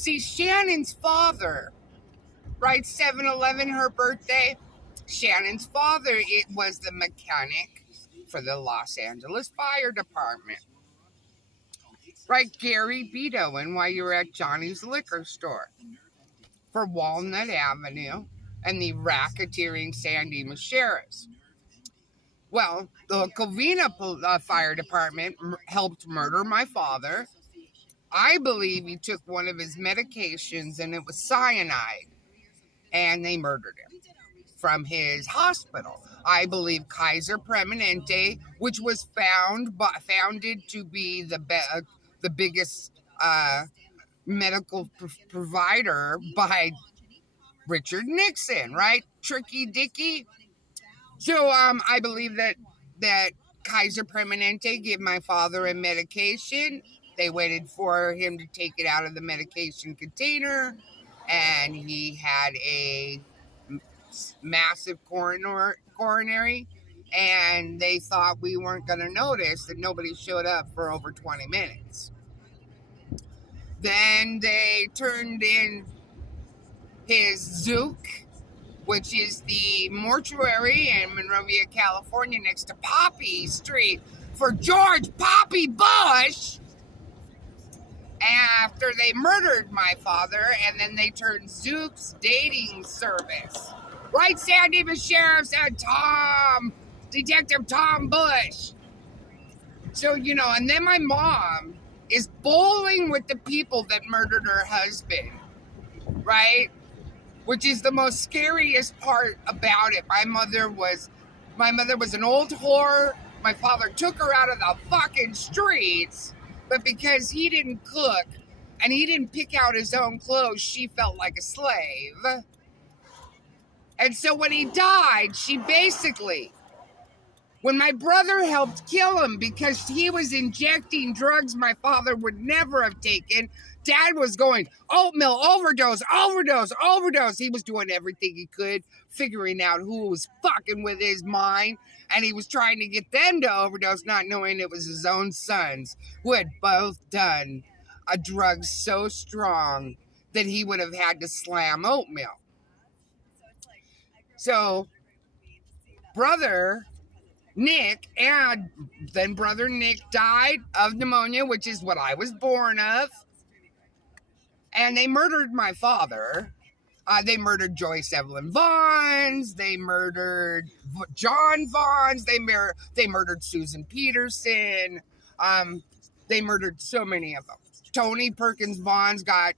See, Shannon's father, right? 7/11, her birthday. Shannon's father, it was the mechanic for the Los Angeles Fire Department. Right, Gary Beto, and while you were at Johnny's Liquor Store for Walnut Avenue and the racketeering San Dimas sheriffs. Well, the Covina Fire Department helped murder my father. I believe he took one of his medications and it was cyanide, and they murdered him from his hospital. I believe Kaiser Permanente, which was founded to be the biggest medical provider by Richard Nixon, right? Tricky Dicky. So I believe that Kaiser Permanente gave my father a medication. They waited for him to take it out of the medication container, and he had a massive coronary, and they thought we weren't going to notice that nobody showed up for over 20 minutes. Then they turned in his Zook, which is the mortuary in Monrovia, California, next to Poppy Street, for George Poppy Bush, after they murdered my father, and then they turned Zook's dating service. Right, San Dimas Sheriff's and Detective Tom Bush. So, and then my mom is bowling with the people that murdered her husband, right? Which is the most scariest part about it. My mother was an old whore. My father took her out of the fucking streets, but because he didn't cook and he didn't pick out his own clothes, she felt like a slave. And so when he died, when my brother helped kill him because he was injecting drugs my father would never have taken, Dad was going, oatmeal, overdose. He was doing everything he could, figuring out who was fucking with his mind, and he was trying to get them to overdose, not knowing it was his own sons who had both done a drug so strong that he would have had to slam oatmeal. So, brother Nick died of pneumonia, which is what I was born of. And they murdered my father. They murdered Joyce Evelyn Vaughns. They murdered John Vaughns. They murdered Susan Peterson. They murdered so many of them. Tony Perkins Vaughns got